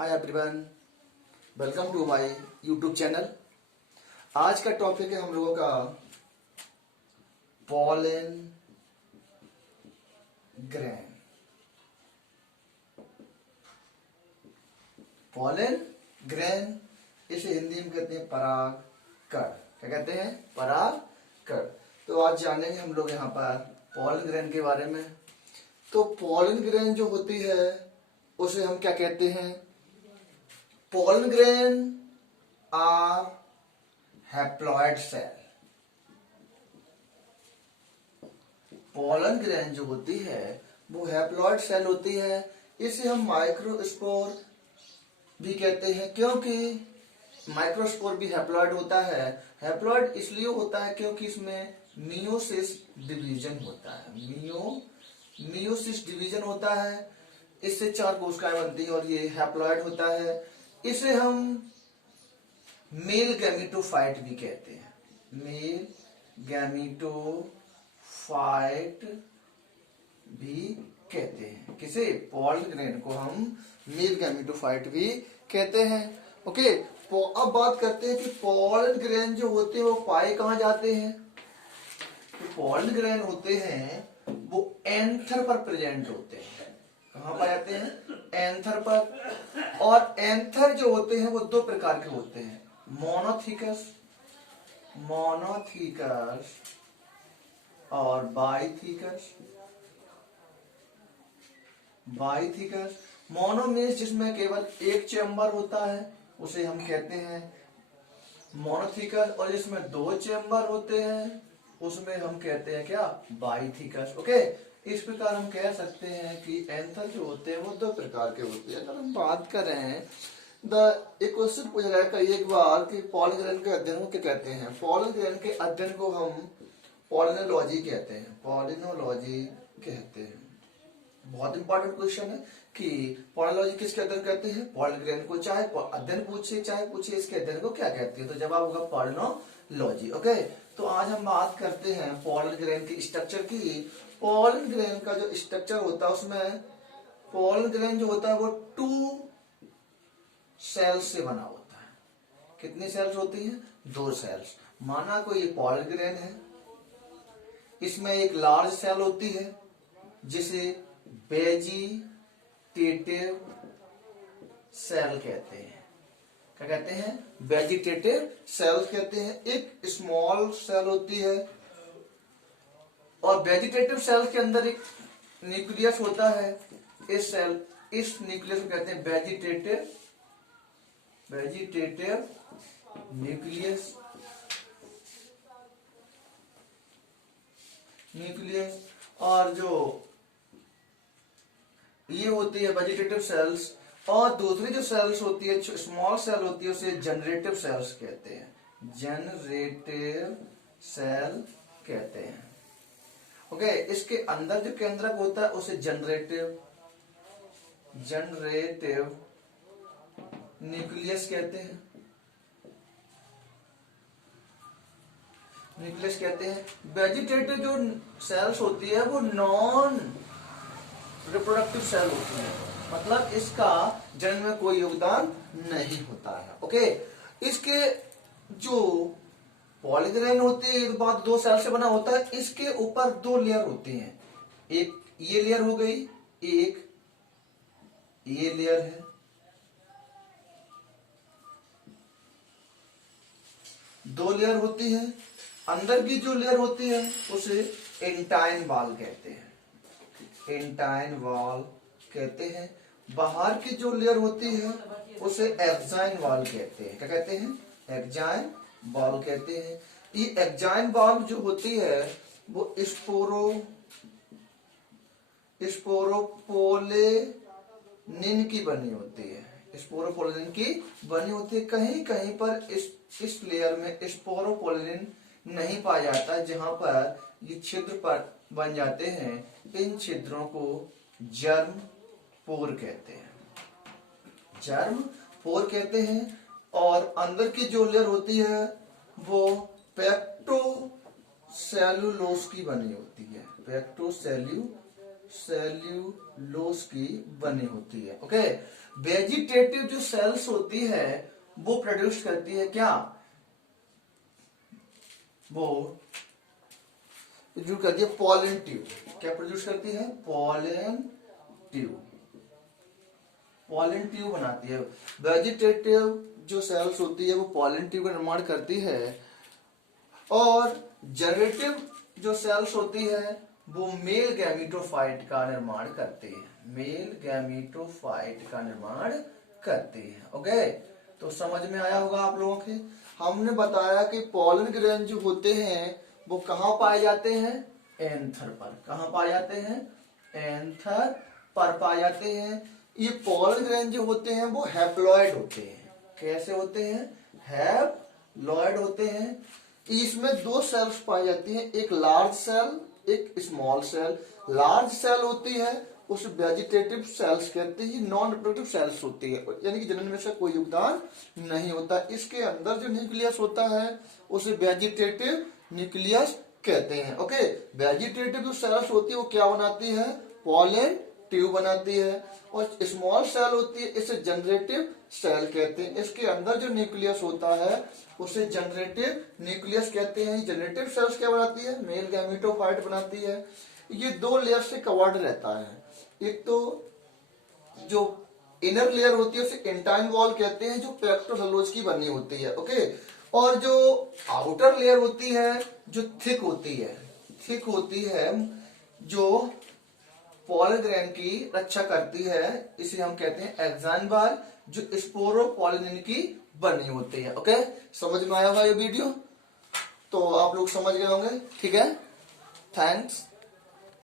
Hi everyone, welcome to my YouTube channel. आज का topic है हम लोगों का पॉलन ग्रेन। पॉलन ग्रेन इसे हिंदी में कहते हैं परागकण। क्या कहते हैं? परागकण। तो आज जानेंगे हम लोग यहाँ पर पॉलन ग्रेन के बारे में। तो पॉलन ग्रेन जो होती है उसे हम क्या कहते हैं? pollen grain are haploid cell। pollen grain जो होती है वो हैप्लॉइड सेल होती है। इसे हम माइक्रोस्पोर भी कहते हैं, क्योंकि माइक्रोस्पोर भी हैप्लॉइड होता है। हैप्लॉइड इसलिए होता है क्योंकि इसमें मियोसिस डिवीजन होता है। मियोसिस डिवीजन होता है, इससे 4 कोशिकाएं बनती है और ये हैप्लॉइड होता है। इसे हम मेल गैमेटोफाइट भी कहते हैं। मेल गैमेटोफाइट भी कहते हैं। किसे? पॉलन ग्रेन को हम मेल गैमेटोफाइट भी कहते हैं। ओके, अब बात करते हैं कि पॉलन ग्रेन जो होते हैं वो पाए कहाँ जाते हैं। तो पॉलन ग्रेन होते हैं वो एंथर पर प्रेजेंट होते हैं। कहाँ पाए जाते हैं? एंथर पर। और एंथर जो होते हैं वो 2 प्रकार के होते हैं, मोनोथीकस और बाइथीकस। मोनो मीन्स जिसमें केवल एक चेम्बर होता है उसे हम कहते हैं मोनोथीकस, और जिसमें 2 चेम्बर होते हैं उसमें हम कहते हैं क्या? बाइथीकस। ओके, इस प्रकार हम कह सकते हैं कि एंथर जो होते हैं वो 2 प्रकार के होते हैं। अगर हम बात करें एक क्वेश्चन पूछा जाएगा एक बार कि पॉलन ग्रेन के अध्ययन को क्या कहते हैं। पॉलन ग्रेन के अध्ययन को हम पॉलिनोलॉजी कहते हैं। पॉलिनोलॉजी कहते हैं। बहुत इंपॉर्टेंट क्वेश्चन है कि पॉलिनोलॉजी किसके अध्ययन कहते हैं? पॉलन ग्रेन को। चाहे अध्ययन पूछे चाहे पूछे इसके अध्ययन को क्या कहते हैं, तो जवाब होगा पॉलिनोलॉजी। ओके, तो आज हम बात करते हैं पॉलन ग्रेन की स्ट्रक्चर की। पॉलन ग्रेन का जो स्ट्रक्चर होता है उसमें पॉलन ग्रेन जो होता है वो 2 सेल्स से बना होता है। कितनी सेल्स होती हैं? 2 सेल्स। माना कोई पॉलन ग्रेन है, इसमें एक लार्ज सेल होती है जिसे वेजिटेटिव सेल कहते हैं। क्या कहते हैं? वेजिटेटिव सेल कहते हैं। एक स्मॉल सेल होती है और वेजिटेटिव सेल के अंदर एक न्यूक्लियस होता है। इस न्यूक्लियस को कहते हैं वेजिटेटिव न्यूक्लियस। और जो ये होती है वेजिटेटिव सेल्स, और दूसरी जो सेल्स होती है स्मॉल सेल होती है उसे जनरेटिव सेल्स कहते हैं। जनरेटिव सेल कहते हैं। ओके, इसके अंदर जो केंद्रक होता है उसे जनरेटिव न्यूक्लियस कहते हैं। वेजिटेटिव जो सेल्स होती है वो नॉन रिप्रोडक्टिव सेल होती है, मतलब इसका जन्म में कोई योगदान नहीं होता है। ओके, इसके जो पॉलन ग्रेन होती है एक बात 2 सेल से बना होता है। इसके ऊपर 2 लेयर होती हैं। एक ये लेयर हो गई, एक ये लेयर है। 2 लेयर होती है। अंदर की जो लेयर होती है उसे एंटाइन वॉल कहते हैं। बाहर की जो लेयर होती है उसे एक्साइन वॉल कहते हैं। क्या कहते हैं? एक्साइन वॉल कहते हैं। ये एक्साइन वॉल जो होती है वो स्पोरोपोलेनिन की बनी होती है। कहीं कहीं पर इस लेयर में स्पोरोपोलेनिन नहीं पाया जाता, जहां पर ये छिद्र पर बन जाते हैं। इन छिद्रों को जर्म पोर कहते हैं। और अंदर की जो लेयर होती है वो पेक्टोसेल्यूलोज की बनी होती है। सेल्यूलोज की बनी होती है। ओके, वेजिटेटिव जो सेल्स होती है वो प्रोड्यूस करती है क्या, वो प्रोड्यूस करती है पॉलन ट्यूब। क्या प्रोड्यूस करती है, पॉलन ट्यूब, पॉलन ट्यूब बनाती है। वेजिटेटिव जो सेल्स होती है वो पॉलन ट्यूब का निर्माण करती है, और जनरेटिव जो सेल्स होती है वो मेल गैमीटोफाइट का निर्माण करती है, मेल गैमीटोफाइट का निर्माण करती है। ओके, तो समझ में आया होगा आप लोगों के। हमने बताया कि पॉलन ग्रेन जो होते हैं वो कहाँ पाए जाते हैं, एंथर पर। कहाँ पाए जाते हैं, एंथर पर पाए जाते हैं। ये पॉलन ग्रेन जो होते हैं वो हैप्लॉइड होते हैं। कैसे होते हैं, हैप्लॉइड होते हैं। इसमें दो सेल्स पाई जाती हैं, एक लार्ज सेल, एक स्मॉल सेल। लार्ज सेल होती है उस वेजिटेटिव सेल्स कहते हैं, नॉन रिप्रोडक्टिव सेल्स होती है, यानी कि जनन में से कोई योगदान नहीं होता। इसके अंदर जो न्यूक्लियस होता है उसे वेजिटेटिव न्यूक्लियस कहते हैं। ओके, वेजिटेटिव जो सेल्स होती है वो क्या बनाती है, पॉलन ट्यूब बनाती है। और स्मॉल सेल होती है इसे जनरेटिव सेल कहते हैं। इसके अंदर जो न्यूक्लियस होता है उसे जनरेटिव न्यूक्लियस कहते हैं। जनरेटिव सेल्स क्या बनाती है, मेल गैमीटोफाइट बनाती है। ये दो लेयर से कवर्ड रहता है। एक तो जो इनर लेयर होती है उसे इंटाइन वॉल कहते हैं, जो पेक्टोसेलुलोज की बनी होती है। ओके, और जो आउटर लेयर होती है जो थिक होती है, थिक होती है, जो पॉलन ग्रेन की रक्षा करती है, इसे हम कहते हैं एक्साइन बार, जो स्पोरोपोलिन की बनी होती है। ओके, समझ में आया होगा ये वीडियो, तो आप लोग समझ गए होंगे। ठीक है, थैंक्स।